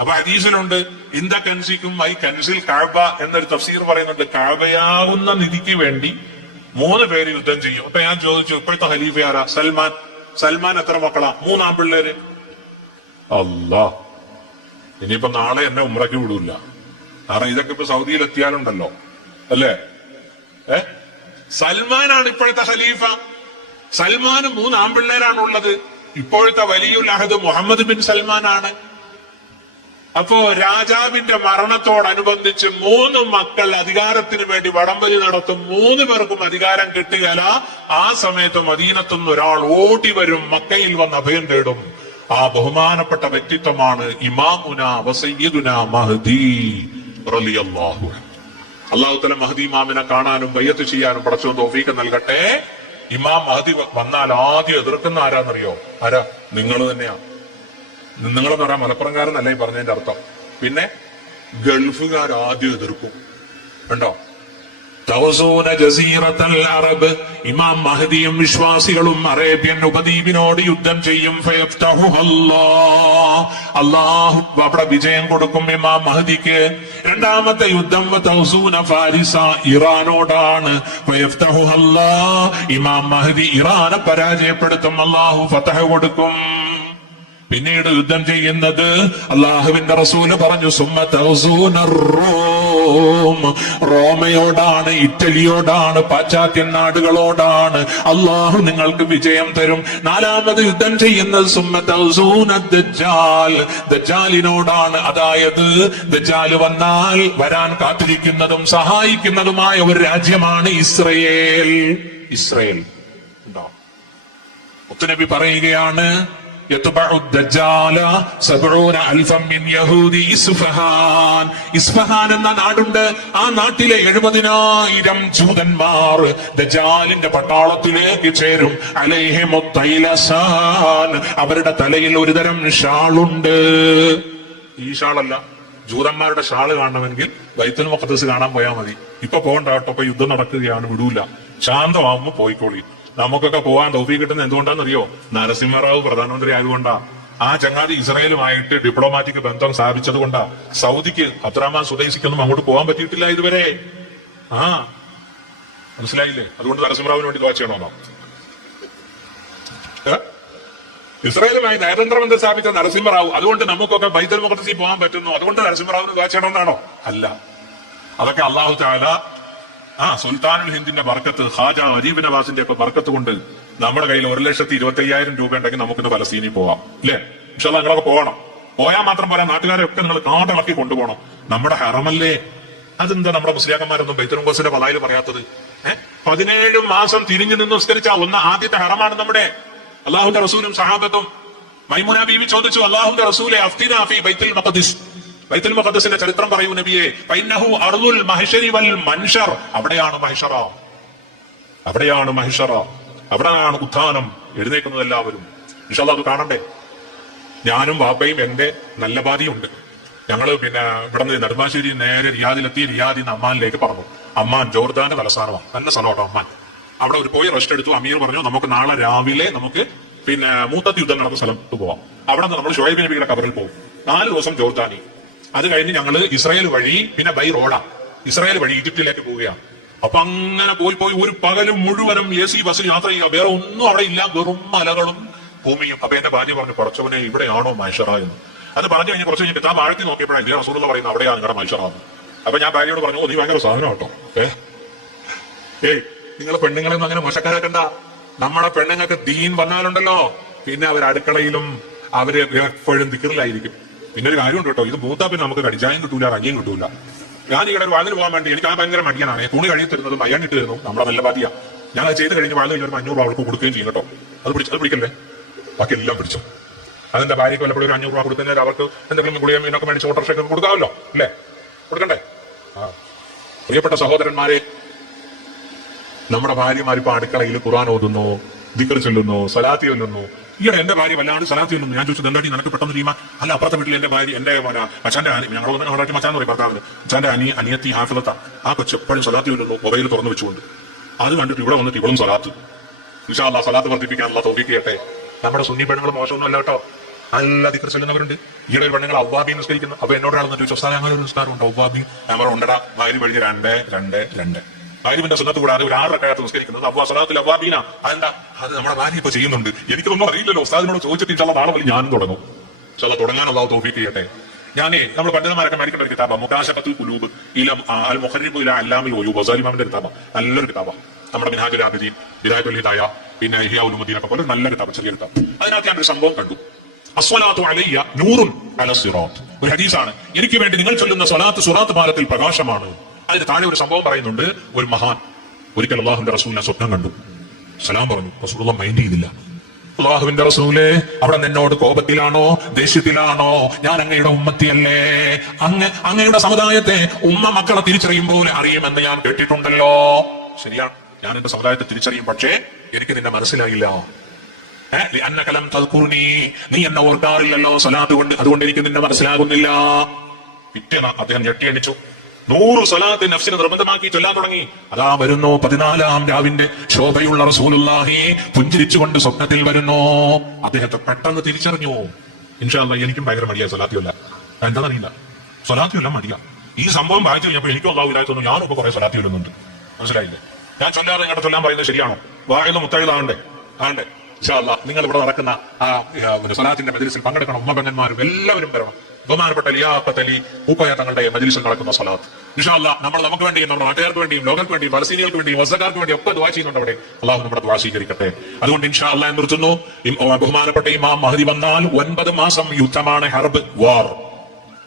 അപ്പൊ ഹദീസിലുണ്ട്, ഇന്ത കൻസിക്കും ഐ കൻസിൽ കഅബ എന്നൊരു തഫ്സീർ പറയുന്നുണ്ട്. കഅബയാകുന്ന നിധിക്ക് വേണ്ടി 3 പേര് യുദ്ധം ചെയ്യും. അപ്പൊ ഞാൻ ചോദിച്ചു, ഇപ്പോഴത്തെ ഖലീഫ ആരാ? സൽമാൻ. സൽമാൻ എത്ര മക്കളാ? 3 ആൺപിള്ളേര്. അല്ലാ, ഇനിയിപ്പോ നാളെ എന്നെ ഉംറയ്ക്ക് വിടൂല. കാരണം ഇതൊക്കെ ഇപ്പൊ സൗദിയിൽ എത്തിയാലുണ്ടല്ലോ, അല്ലേ? സൽമാനാണ് ഇപ്പോഴത്തെ ഖലീഫ. സൽമാന് 3 ആൺപിള്ളേരാണുള്ളത്. ഇപ്പോഴത്തെ വലിയുൽ അഹദ് മുഹമ്മദ് ബിൻ സൽമാനാണ്. അപ്പോ രാജാവിന്റെ മരണത്തോടനുബന്ധിച്ച് 3 മക്കൾ അധികാരത്തിന് വേണ്ടി വടംവലി നടത്തും. 3 പേർക്കും അധികാരം കിട്ടുകയില്ല. ആ സമയത്ത് മദീനത്തുനിന്ന് ഒരാൾ ഓടി വരും, മക്കയിൽ വന്ന് അഭയം തേടും. ആ ബഹുമാനപ്പെട്ട വ്യക്തിത്വമാണ് ഇമാമുന വസയ്യിദുന മഹ്ദി റളിയല്ലാഹു അൻഹു. അല്ലാഹു തആല മഹ്ദി ഇമാമിനെ കാണാനും ബൈഅത്ത് ചെയ്യാനും പടച്ചോൻ തൗഫീഖ് നൽകട്ടെ. ഇമാം മഹ്ദി വന്നാൽ ആദ്യം എതിർക്കുന്ന ആരാന്നറിയോ? ആരാ? നിങ്ങൾ തന്നെയാ. നിങ്ങളെന്ന് പറയാൻ മലപ്പുറംകാരനല്ല ഈ പറഞ്ഞതിന്റെ അർത്ഥം. പിന്നെ ഗൾഫുകാർ ആദ്യം എതിർക്കും. ഉണ്ടോ? തവസൂന ജസീറത്തൽ അറബ്, ഇമാം മഹ്ദിയും വിശ്വാസികളും അറേബ്യൻ ഉപദ്വീപിനോട് യുദ്ധം ചെയ്യും. അല്ലാഹു അവിടെ വിജയം കൊടുക്കും ഇമാം മഹ്ദിക്ക്. രണ്ടാമത്തെ യുദ്ധം തവസൂന ഫാരിസ, ഇറാനോടാണ്. ഇമാം മഹ്ദി ഇറാനെ പരാജയപ്പെടുത്തും, അല്ലാഹു ഫതഹ് കൊടുക്കും. പിന്നീട് യുദ്ധം ചെയ്യുന്നത് അള്ളാഹുവിന്റെ റസൂല് പറഞ്ഞു, റോമയോടാണ്, ഇറ്റലിയോടാണ്, പാശ്ചാത്യ നാടുകളോടാണ്. അള്ളാഹു നിങ്ങൾക്ക് വിജയം തരും. 4ാമത് യുദ്ധം ചെയ്യുന്നത് ദജ്ജാലിനോടാണ്. അതായത് ദജ്ജാൽ വന്നാൽ വരാൻ കാത്തിരിക്കുന്നതും സഹായിക്കുന്നതുമായ ഒരു രാജ്യമാണ് ഇസ്രയേൽ. ഇസ്രയേൽ ഉണ്ടോ? മുത്തുനബി പറയുകയാണ്, യത്ബഉ ദജ്ജാല 70,000 മിൻ യഹൂദി ഇസ്ഫഹാൻ. ഇസ്ഫഹാൻ എന്ന നാടുണ്ട്. ആ നാട്ടിലെ 70,000 ജൂതന്മാർ ദജ്ജാലിന്റെ പട്ടാളത്തിലേക്ക് ചേരും. അലൈഹിമു തൈലസാൻ, അവരുടെ തലയിൽ ഒരുതരം ഷാളുണ്ട്. ഈ ഷാളല്ല, ജൂതന്മാരുടെ ഷാള് കാണണമെങ്കിൽ ബൈത്തുൽ മുഖദ്ദസ് കാണാൻ പോയാൽ മതി. ഇപ്പൊ പോകണ്ട കേട്ടോ, ഇപ്പൊ യുദ്ധം നടക്കുകയാണ്, വിടൂല. ശാന്തമാകുമ്പോ പോയിക്കോളി. നമുക്കൊക്കെ പോകാൻ തൗഫീഖ് കിട്ടുന്നത് എന്തുകൊണ്ടാണെന്നറിയോ? നരസിംഹറാവു പ്രധാനമന്ത്രി ആയതുകൊണ്ടാ. ആ ചങ്ങാതി ഇസ്രായേലുമായിട്ട് ഡിപ്ലോമാറ്റിക് ബന്ധം സ്ഥാപിച്ചത് കൊണ്ടാ. സൗദിക്ക് അബ്ദുറഹ്മാൻ സുദൈസിക്കൊന്നും അങ്ങോട്ട് പോകാൻ പറ്റിയിട്ടില്ല ഇതുവരെ. ആ മനസ്സിലായില്ലേ? അതുകൊണ്ട് നരസിംഹറാവിന് വേണ്ടി ദുആ ചെയ്യണമെന്നോ? ഇസ്രായേലുമായി നയതന്ത്ര ബന്ധം സ്ഥാപിച്ച നരസിംഹറാവു, അതുകൊണ്ട് നമുക്കൊക്കെ ബൈത്തുൽ മുഖദ്ദസിൽ പോകാൻ പറ്റുന്നു, അതുകൊണ്ട് നരസിംഹറാവിന് ദുആ ചെയ്യണമെന്നാണോ? അല്ല. അതൊക്കെ അല്ലാഹു തആല സുൽത്താനുൽ ഹിന്ദിന്റെ ബർക്കത്ത്, ഖാജ അരീബ് നവാസിന്റെ ഒക്കെ ബർക്കത്ത് കൊണ്ട് നമ്മുടെ കയ്യിൽ 1,25,000 രൂപ ഉണ്ടെങ്കിൽ നമുക്കിന്ന് ഫലസ്തീനിൽ പോവാം, അല്ലേ? ഇൻഷാ അല്ലാഹ് നിങ്ങളൊക്കെ പോകണം. പോയാൽ മാത്രം പോരാ, നാട്ടുകാരെ ഒക്കെ നിങ്ങൾ കാട്ടിളക്കി കൊണ്ടുപോകണം. നമ്മുടെ ഹറമല്ലേ? അതെന്താ നമ്മുടെ മുസ്ലിയാക്കന്മാരൊന്നും ബൈത്തുൽ മുഖദ്ദസിന്റെ ഫളായിൽ പറയാത്തത്? 17 മാസം തിരിഞ്ഞു നിന്ന് നിസ്കരിച്ച ആദ്യത്തെ ഹറമാണ് നമ്മുടെ. അള്ളാഹുന്റെ റസൂലും സഹാബത്തും. മൈമുന ബീവി ചോദിച്ചു, അള്ളാഹുന്റെ റസൂലെ അഫ്തിനാ ഫീ ബൈത്തുൽ മുഖദ്ദസ്, ബൈത്തുൽ മുഖദ്ദസിന്റെ ചരിത്രം പറയൂ നബിയെ. ഫൈന്നഹു അർദുൽ മഹ്ശരി വൽ മൻശർ, അവിടെയാണ് മഹ്ശറ, അവിടെയാണ് മഹ്ശറ, അവിടെയാണ് ഉത്ഥാനം, എഴുന്നേക്കുന്നത് എല്ലാവരും. ഇൻഷാ അല്ലാഹ് അത് കാണണ്ടേ? ഞാനും വാപ്പയും എന്റെ നല്ല ബാധിയുണ്ട്. ഞങ്ങള് പിന്നെ ഇവിടെ നിന്ന് നെടുമ്പാശ്ശേരി നേരെ റിയാദിലെത്തി. റിയാദിൽ നിന്ന് അമ്മാനിലേക്ക് പറഞ്ഞു. അമ്മാൻ ജോർദാന്റെ തലസ്ഥാനമാണ്, നല്ല സ്ഥലമാട്ടോ അമ്മാൻ. അവിടെ ഒരു പോയി റെസ്റ്റ് എടുത്തു. അമീർ പറഞ്ഞു നമുക്ക് നാളെ രാവിലെ നമുക്ക് പിന്നെ മൂത്തത്തി യുദ്ധം നടന്ന സ്ഥലത്ത് പോവാം. അവിടെ നിന്ന് നമ്മൾ ഷുഐബ് നബിയുടെ കബറിൽ പോകും. 4 ദിവസം ജോർദാനി. അത് കഴിഞ്ഞ് ഞങ്ങള് ഇസ്രായേൽ വഴി, പിന്നെ ബൈ റോഡാ, ഇസ്രായേൽ വഴി ഈജിപ്തിലേക്ക് പോവുകയാണ്. അപ്പൊ അങ്ങനെ പോയി ഒരു പകലും മുഴുവനും AC ബസ്സിൽ യാത്ര ചെയ്യുക. വേറെ ഒന്നും അവിടെ ഇല്ല, വെറും മലകളും ഭൂമിയും. അപ്പൊ എന്റെ ഭാര്യ പറഞ്ഞു, കുറച്ചവനെ ഇവിടെയാണോ മഹ്ശറ എന്ന്. അത് പറഞ്ഞു കഴിഞ്ഞ് കുറച്ച് കഴിഞ്ഞ് കിതാബ് ആഴത്തിൽ നോക്കിയപ്പോഴാണ് ഇതേ റസൂലുള്ള പറയുന്നത് അവിടെയാണ് നിങ്ങളുടെ മഹ്ശറ എന്ന്. അപ്പൊ ഞാൻ ഭാര്യയോട് പറഞ്ഞു, നീ ഭയങ്കര സാധനം കേട്ടോ. നിങ്ങൾ പെണ്ണുങ്ങളെയൊന്നും അങ്ങനെ മോശക്കാരാക്കണ്ട. നമ്മുടെ പെണ്ണുങ്ങൾക്ക് ദീൻ വന്നാലുണ്ടല്ലോ, പിന്നെ അവർ അടുക്കളയിലും അവര് എപ്പോഴും ദിക്റിലായിരിക്കും. പിന്നെ ഒരു കാര്യമുണ്ട് കേട്ടോ, ഇത് മൂത്താ പിന്നെ നമുക്ക് കടിച്ചായും കിട്ടൂല, കഞ്ഞിയും കിട്ടൂല. ഞാൻ ഇവിടെ ഒരു വാതിന് പോകാൻ വേണ്ടി എനിക്ക് ആ ഭയങ്കര മടിയാനാണ്. തുണി കഴിയും തരുന്നതും അയ്യാൻ ഇട്ട് തരുന്നു നമ്മുടെ നല്ല ബാധ്യ. ഞാൻ അത് ചെയ്ത് കഴിഞ്ഞ് വാതിൽ കഴിഞ്ഞാൽ 500 രൂപ അവൾക്ക് കൊടുക്കുകയും ചെയ്യും കേട്ടോ. അത് പിടിക്കല്ലേ, ബാക്കി എല്ലാം പിടിച്ചു. അതിന്റെ ഭാര്യയ്ക്ക് വല്ലപ്പോഴും ഒരു 500 രൂപ കൊടുക്കുന്നതിന് അവർക്ക് എന്തെങ്കിലും ഗുളിയും ഇതിനൊക്കെ മേടിച്ച് ഓട്ടോറിക്ഷയൊക്കെ കൊടുക്കാമല്ലോ, അല്ലേ? കൊടുക്കണ്ടേ? പ്രിയപ്പെട്ട സഹോദരന്മാരെ, നമ്മുടെ ഭാര്യമാരിപ്പോ അടുക്കളയിൽ ഖുർആൻ ഓതുന്നു, ദിക്ർ ചൊല്ലുന്നു, സലാത്തി ചൊല്ലുന്നു. ഈയിടെ എന്റെ ഭാര്യ വല്ലാണ്ട് സലാത്തി ചൊല്ലുന്നു. ഞാൻ ചോദിച്ചു, എന്താണ്ടി നിനക്ക് പെട്ടെന്ന് തീരുമാനം? അല്ല, അപ്പുറത്തെ വീട്ടിൽ എന്റെ ഭാര്യ, എന്റെ അച്ഛന്റെ ഞങ്ങളുടെ മച്ചാന്ന് പറയും ഭർത്താവിന്, അച്ഛന്റെ അനിയത്തി ഹാഫിളത്ത, ആ കൊച്ചു എപ്പോഴും സലാത്തി ചൊല്ലുന്നു, മൊബൈൽ തുറന്നു വെച്ചുകൊണ്ട്. അത് കണ്ടിട്ട് ഇവിടെ വന്നിട്ട് ഇവളും സലാത്ത്. ഇൻഷാ അല്ലാഹ് സലാത്ത് വർദ്ധിപ്പിക്കാനുള്ള തൗഫീഖ് ചെയ്യട്ടെ. നമ്മുടെ സുന്നി പെണ്ണുങ്ങൾ മോശമൊന്നും അല്ല കേട്ടോ, നല്ല ദിക്ർ ചൊല്ലുന്നവരുണ്ട്. ഈയിടെ ഒരു പെണ്ണുങ്ങൾ അവ്വാബി നിസ്കരിക്കുന്നു. അപ്പൊ എന്നോട് ആളെന്ന് ചോദിച്ചു, അങ്ങനെ ഒരു നിസ്കാരം ഉണ്ട് അവ്വാബി? നമ്മൾ ഉണ്ടടാ, ഭാര്യ കഴിഞ്ഞ് 2-2-2 ഭാര്യന്റെ സുന്നത്ത് കൂടാതെ ഒരു 6 റക്അത്ത് നിസ്കരിക്കുന്നത് സലാത്തുൽ അവ്വാബീന. അതെന്താ? അത് നമ്മുടെ ഭാര്യ ഇപ്പൊ ചെയ്യുന്നുണ്ട്. എനിക്കൊന്നും അറിയില്ലല്ലോ. ഉസ്താദിനോട് ചോദിച്ചിട്ട് ഇൻഷാ അല്ലാഹ് നാളെ മുതൽ ഞാനും തുടങ്ങും. ഇൻഷാ അല്ലാഹ് തുടങ്ങാൻ അല്ലാഹു തൗഫീഖ് ചെയ്യട്ടെ. നമ്മൾ പണ്ഡിതന്മാരൊക്കെ മേടിക്കേണ്ട ഒരു കിതാബ മുകാശഫത്തുൽ ഖുലൂബ് ഇല അൽ മുഖർരിബു ഇല അല്ലാമിൽ ഖുലൂബ്, ഗസാലി ഇമാമിന്റെ കിതാബ. നല്ലൊരു കിതാബ. നമ്മുടെ മിൻഹാജുൽ ആബിദീൻ, ബിദായത്തുൽ ഹിദായ, പിന്നെ ഇഹ്യാ ഉലൂമുദ്ദീൻ ഒക്കെ പോലെ നല്ല കിതാബ്, ചെറിയ കിതാബ്. അതിനകത്ത് ഞാൻ ഒരു സംഭവം കണ്ടു. അസ്സലാത്തു അലയ്യ നൂറുൻ അല സിറാത്ത്. ഒരു ഹദീസാണ്, എനിക്ക് വേണ്ടി നിങ്ങൾ ചൊല്ലുന്ന സ്വലാത്ത് സിറാത്ത് പാലത്തിൽ പ്രകാശമാണ്. അതിന് താഴെ ഒരു സംഭവം പറയുന്നുണ്ട്. ഒരു മഹാൻ ഒരിക്കൽ അള്ളാഹുവിന്റെ റസൂലിനെ സ്വപ്നം കണ്ടു. സലാം പറഞ്ഞു. റസൂലുള്ളാഹി മൈൻഡ് ചെയ്തില്ല. അള്ളാഹുവിന്റെ റസൂലേ, അവിടെ നിന്നോട് കോപത്തിലാണോ ദേഷ്യത്തിലാണോ? ഞാൻ അങ്ങയുടെ ഉമ്മത്തിയല്ലേ? അങ്ങയുടെ സമുദായത്തെ ഉമ്മ മക്കളെ തിരിച്ചറിയും പോലെ അറിയുമെന്ന് ഞാൻ കേട്ടിട്ടുണ്ടല്ലോ. ശരിയാണ്, ഞാൻ എന്റെ സമുദായത്തെ തിരിച്ചറിയും, പക്ഷേ എനിക്ക് നിന്നെ മനസ്സിലായില്ല. നീ എന്നെ ഓർക്കാറില്ലല്ലോ സ്വലാത്ത് കൊണ്ട്, അതുകൊണ്ട് എനിക്ക് നിന്നെ മനസ്സിലാകുന്നില്ല. പിറ്റേന്ന് അദ്ദേഹം ഞെട്ടിയടിച്ചു. 100 സ്വലാത്ത് നഫ്സിനെ നിർബന്ധമാക്കി ചൊല്ലാൻ തുടങ്ങി. അതാ വരുന്നു 14-ാം രാവിന്റെ ശോഭയുള്ള റസൂലുള്ളാഹി പുഞ്ചിരിച്ചുകൊണ്ട് സ്വപ്നത്തിൽ വരുന്നു. അദ്ദേഹത്തെ പെട്ടെന്ന് തിരിച്ചറിഞ്ഞു. ഇൻഷാ അല്ലാഹ് എനിക്കും ഭയങ്കര മടിയാ സ്വലാത്തിയല്ല. എന്താണെന്നറിയില്ല, സ്വലാത്തിയല്ല മടിയാ. ഈ സംഭവം വായിച്ചു കഴിഞ്ഞപ്പോൾ എനിക്കും അല്ലാഹു ഇല്ലാതെ തോന്നുന്നു. ഞാനും ഇപ്പൊ കുറെ സ്വലാത്തി വരുന്നുണ്ട്. മനസ്സിലായില്ലേ? ഞാൻ ചൊല്ലാതെ ഇങ്ങോട്ട് ചൊല്ലാൻ പറയുന്നത് ശരിയാണോ? വായന്ന് മുത്തഴുതാണ്ടേ? ആണ്ടേ? ഇൻഷാ അല്ലാഹ് നിങ്ങൾ ഇവിടെ നടക്കുന്ന ആ സ്വലാത്തിന്റെ മജ്‌ലിസിൽ പങ്കെടുക്കണം. ഉമ്മ പെങ്ങന്മാരും എല്ലാവരും വരണം. ബഹുമാനപ്പെട്ട ലിയാഖത്ത് അലി പൂക്കോയ തങ്ങളുടെ മജ്‌ലിസിൽ നടക്കുന്ന സ്വലാത്ത് ഇൻഷാ അല്ലാഹ് നമ്മൾ നമുക്ക് വേണ്ടിയും നമ്മുടെ നാട്ടുകാർക്ക് വേണ്ടിയും ലോകർക്ക് വേണ്ടിയും ഫലസ്തീനികൾക്ക് വേണ്ടിയും വസക്കാർക്ക് വേണ്ടിയും ഒക്കെ ദുആ ചെയ്യുന്നുണ്ട്. അവിടെ അള്ളാഹു നമ്മുടെ ദുആ സ്വീകരിക്കട്ടെ. അതുകൊണ്ട് ഇൻഷാ അല്ലാഹ് നിർത്തുന്നു. ബഹുമാനപ്പെട്ട ഇമാം മഹ്ദി വന്നാൽ 9 മാസം യുദ്ധമാണ്, ഹർബ്, വാർ.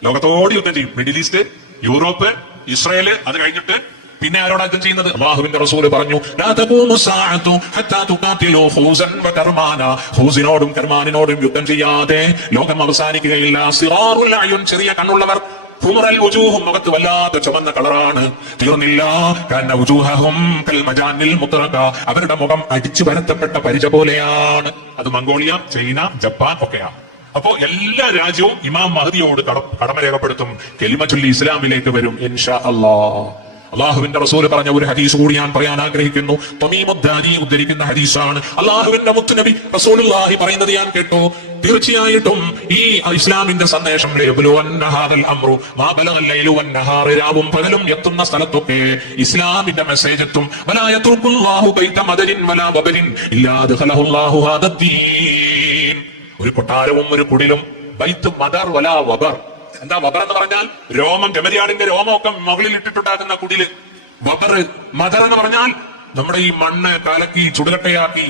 ലോകത്തോട് യുദ്ധം ചെയ്യും. മിഡിൽ ഈസ്റ്റ്, യൂറോപ്പ്, ഇസ്രായേൽ, അത് കഴിഞ്ഞിട്ട് പിന്നെ ആരോടാ യുദ്ധം ചെയ്യുന്നത്? അല്ലാഹുവിന്റെ റസൂൽ പറഞ്ഞു, ലാ തഖൂമു സാഅതു ഹത്താ തുഖാതിലു ഖൂസൻ വകർമാന. ഖൂസിനോടും കർമാനിനോടും യുദ്ധം ചെയ്യാതെ ലോകം അവസാനിക്കുകയില്ല. സിറാറുൽ അയുൻ, ചെറിയ കണ്ണുള്ളവർ, ഹുമറൽ വുജൂഹും, മുഖത്ത് വല്ലാത്ത ചുവന്ന കളറാണ്. തീർന്നില്ല, കന്ന വുജൂഹഹും കൽ മജാനിൽ മുത്രക, അവരുടെ മുഖം അടിച്ചു പരത്തപ്പെട്ട പരിച പോലെയാണ്. അത് മംഗോളിയ, ചൈന, ജപ്പാൻ ഒക്കെയാണ്. അപ്പോ എല്ലാ രാജ്യവും ഇമാം മഹദിയോട് കടമ രേഖപ്പെടുത്തും, കലിമ ചൊല്ലി ഇസ്ലാമിലേക്ക് വരും ഇൻഷാ അല്ലാഹ്. അള്ളാഹുവിന്റെ റസൂൽ പറഞ്ഞ ഒരു ഹദീസ് കൂടി ഞാൻ പറയാൻ ആഗ്രഹിക്കുന്നു. തമീമുദ്ദാരി ഉദ്ധരിക്കുന്ന ഹദീസാണ്. അള്ളാഹുവിന്റെ മുത്തുനബി റസൂലുള്ളാഹി പറയുന്നത് ഞാൻ കേട്ടു, തീർച്ചയായിട്ടും ഈ ഇസ്ലാമിന്റെ സന്ദേശം രാവും പകലും എത്തുന്ന സ്ഥലത്തൊക്കെ ഇസ്ലാമിന്റെ മെസ്സേജ് എത്തും. ഒരു കൊട്ടാരവും ഒരു കുടിലും ബൈത്ത് മദർ വലാ വബർ. എന്താ വബർ എന്ന് പറഞ്ഞാൽ? രോമം, ചെമ്മരിയാടിന്റെ രോമമൊക്കെ മുകളിൽ ഇട്ടിട്ടുണ്ടാക്കുന്ന കുടില്. വബർ. മദർ എന്ന് പറഞ്ഞാൽ നമ്മുടെ ഈ മണ്ണ് കലക്കി ചുടുകട്ടയാക്കി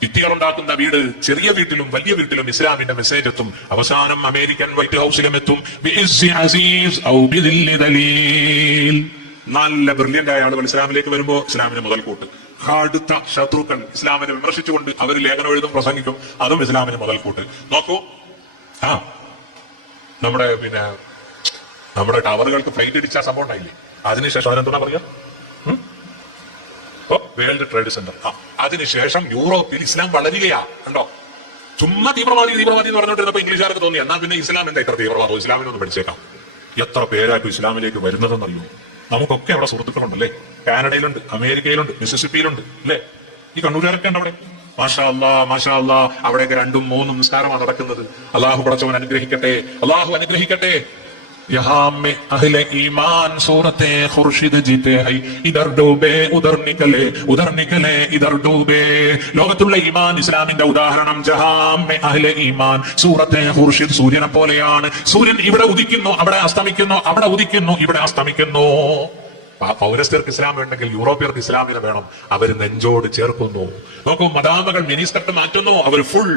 ഭിത്തികളുണ്ടാക്കുന്ന വീട്. ചെറിയ വീട്ടിലും വലിയ വീട്ടിലും ഇസ്ലാമിന്റെ മെസ്സേജ് എത്തും. അവസാനം അമേരിക്കൻ വൈറ്റ് ഹൗസിലും എത്തും. നല്ല ബ്രില്യന്റ് ആയ ആളുകൾ ഇസ്ലാമിലേക്ക് വരുമ്പോ ഇസ്ലാമിന് മുതൽക്കൂട്ട്. കടുത്ത ശത്രുക്കൾ ഇസ്ലാമിനെ വിമർശിച്ചുകൊണ്ട് അവർ ലേഖനം എഴുതും, പ്രസംഗിക്കും. അതും ഇസ്ലാമിന് മുതൽക്കൂട്ട്. നോക്കൂ, നമ്മുടെ ടവറുകൾക്ക് ഫ്ലൈറ്റ് ഇടിച്ച സംഭവം ഉണ്ടായില്ലേ? അതിനുശേഷം അതിനെന്താ പറയാ? World trade centre. അതിനുശേഷം യൂറോപ്പിൽ ഇസ്ലാം വളരുകയാ. കണ്ടോ? ചുമ്മാ തീവ്രവാദി എന്ന് പറഞ്ഞുകൊണ്ടിരുന്നപ്പോ ഇംഗ്ലീഷുകാർക്ക് തോന്നി, എന്നാ പിന്നെ ഇസ്ലാം എന്താ ഇത്ര തീവ്രവാദം, ഇസ്ലാമിനൊന്ന് പഠിച്ചേക്കാം. എത്ര പേരായിട്ടും ഇസ്ലാമിലേക്ക് വരുന്നതെന്നറിയോ? നമുക്കൊക്കെ അവിടെ സുഹൃത്തുക്കളുണ്ടല്ലേ? കാനഡയിലുണ്ട്, അമേരിക്കയിലുണ്ട്, മിസിസിപ്പിയിലുണ്ട്, അല്ലേ? ഈ കണ്ണൂരുകാരൊക്കെ ഉണ്ട് അവിടെ. മാഷാ അല്ലാ, മാഷാ അല്ലാ. അവിടെയൊക്കെ 2ഉം 3ഉം നിസ്കാരമാണ് നടക്കുന്നത്. അള്ളാഹു പടച്ചവൻ അനുഗ്രഹിക്കട്ടെ, അള്ളാഹു അനുഗ്രഹിക്കട്ടെ. यहाँ में अहले ईमान सूरते खुर्शीद जीते हैं, इधर डूबे उधर निकले इधर डूबे. ലോകത്തുള്ള ഈമാൻ ഇസ്ലാമിന്റെ ഉദാഹരണം ജഹാമെ അഹ്ലെ ഈമാൻ സൂറത്തെ ഖുർഷിദ്, സൂര്യനെ പോലെയാണ്. സൂര്യൻ ഇവിടെ ഉദിക്കുന്നു, അവിടെ അസ്തമിക്കുന്നു, അവിടെ ഉദിക്കുന്നു, ഇവിടെ അസ്തമിക്കുന്നു. പൗരസ്ത്യർക്ക് ഇസ്ലാം വേണ്ടെങ്കിൽ യൂറോപ്യർക്ക് ഇസ്ലാമിനെ വേണം. അവർ നെഞ്ചോട് ചേർക്കുന്നു. നോക്കൂ, മദാമകൾ മിനിസ്കർട്ട് മാറ്റുന്നു, അവർ ഫുൾ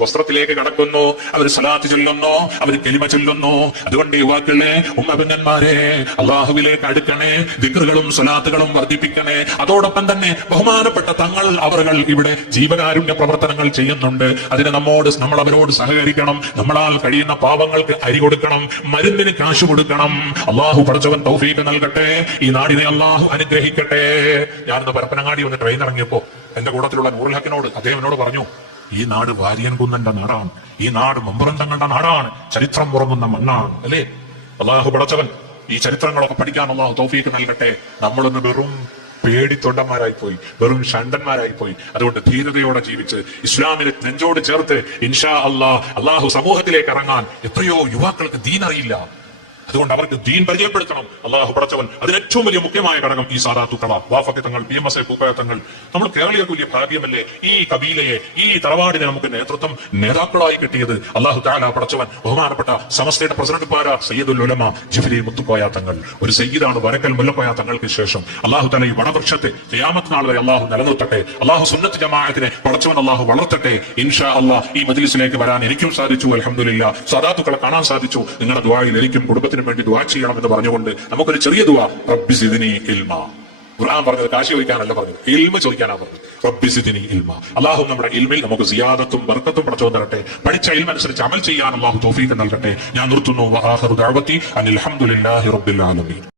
വസ്ത്രത്തിലേക്ക് കടക്കുന്നു, അവർ സ്വലാത്ത് ചൊല്ലുന്നു, അവർ കലിമ ചൊല്ലുന്നു. അതുകൊണ്ട് യുവാക്കളെ, ഉമ്മപെങ്ങന്മാരെ, അള്ളാഹുവിലേക്ക് അടുക്കണേ, ദിക്റുകളും സ്വലാത്തുകളും വർദ്ധിപ്പിക്കണേ. അതോടൊപ്പം തന്നെ ബഹുമാനപ്പെട്ട തങ്ങൾ അവர்கள் ഇവിടെ ജീവകാരുണ്യ പ്രവർത്തനങ്ങൾ ചെയ്യുന്നുണ്ട്. അതിന് നമ്മൾ അവരോട് സഹകരിക്കണം. നമ്മളാൽ കഴിയുന്ന പാവങ്ങൾക്ക് അരി കൊടുക്കണം, മരുന്നിന് കാശ് കൊടുക്കണം. അള്ളാഹു പടച്ചവൻ തൗഫീഖ് നൽകട്ടെ. ഈ നാടിനെ അള്ളാഹു അനുഗ്രഹിക്കട്ടെ. ഞാനിന്ന് പരപ്പനങ്ങാടി ഒന്ന് ട്രെയിൻ ഇറങ്ങിയപ്പോ എന്റെ കൂട്ടത്തിലുള്ള നൂറുൽ ഹക്കിനോട്, അദ്ദേഹം എന്നോട് പറഞ്ഞു, ഈ നാട് വാര്യൻ കുന്നന്റെ നാടാണ്, ഈ നാട് മമ്പുറം തങ്ങളുടെ നാടാണ്, ചരിത്രം ഉറങ്ങുന്ന മണ്ണാണ്, അല്ലേ? അള്ളാഹു പടച്ചവൻ ഈ ചരിത്രങ്ങളൊക്കെ പഠിക്കാൻ അള്ളാഹു തൗഫീഖ് നൽകട്ടെ. നമ്മളൊന്ന് വെറും പേടിത്തൊണ്ടന്മാരായി പോയി, വെറും ഷണ്ടന്മാരായി പോയി. അതുകൊണ്ട് ധീരതയോടെ ജീവിച്ച് ഇസ്ലാമിനെ നെഞ്ചോട് ചേർത്ത് ഇൻഷാ അള്ളാഹു സമൂഹത്തിലേക്ക് ഇറങ്ങാൻ. എത്രയോ യുവാക്കൾക്ക് ദീൻ അറിയില്ല, അതുകൊണ്ട് അവർക്ക് ദീൻ പരിചയപ്പെടുത്തണം. അള്ളാഹു പടച്ചവൻ അതിന് ഏറ്റവും വലിയ മുഖ്യമായ ഘടകം ഈ സാദാത്തുക്കള, വാഫക്കി തങ്ങൾ, PMS പൂക്കോയ തങ്ങൾ. നമ്മൾ കേരളീയർക്ക് വലിയ ഭാഗ്യമല്ലേ ഈ കബീലയെ, ഈ തറവാടിനെ നമുക്ക് നേതൃത്വം, നേതാക്കളായി കിട്ടിയത്. അള്ളാഹു തആല പടച്ചവൻ ബഹുമാനപ്പെട്ട സമസ്തയുടെ പ്രസിഡന്റ് സയ്യിദുൽ ഉലമ ജിഫ്രി മുത്തുക്കോയ തങ്ങൾ, ഒരു സയ്യിദാണ് വരക്കൽ മുല്ലക്കോയ തങ്ങൾക്ക് ശേഷം. അള്ളാഹു തആല ഈ വടവൃക്ഷത്തെ ഖിയാമത്ത് നാൾ വരെ അള്ളാഹു നിലനിർത്തട്ടെ. അള്ളാഹു സുന്നത്ത് ജമാഅത്തിനെ പടച്ചവൻ അള്ളാഹു വളർത്തട്ടെ. ഇൻഷാ അള്ളാഹ് ഈ മജ്ലിസിലേക്ക് വരാൻ എനിക്കും സാധിച്ചു, അൽഹംദുലില്ലാ. സാദാത്തുക്കളെ കാണാൻ സാധിച്ചു. നിങ്ങളുടെ ദുആയിൽ എനിക്കും കുടുംബത്തിന് വേണ്ടി ദുആ ചെയ്യണമെന്ന് പറഞ്ഞുകൊണ്ട് നമുക്കൊരു ചെറിയ ദുആ. റബ്ബി സിദ്നി ഇൽമ. ഖുർആൻ പറഞ്ഞത് കാശി ചോദിക്കാനല്ല പറഞ്ഞത്, ഇൽമ ചോദിക്കാനാ പറഞ്ഞത്. റബ്ബി സിദ്നി ഇൽമ. അല്ലാഹു നമ്മുടെ ഇൽമിൽ നമുക്ക് സിയാദത്തും ബർക്കത്തും പടച്ചവൻ തരട്ടെ. പഠിച്ച ഇൽമ അനുസരിച്ച് അമൽ ചെയ്യാൻ അല്ലാഹു തൗഫീഖ് നൽകട്ടെ. ഞാൻ നിർത്തുന്നു. വആഖിറു ദഅവതി അനിൽ ഹംദുലില്ലാഹി റബ്ബിൽ ആലമീൻ.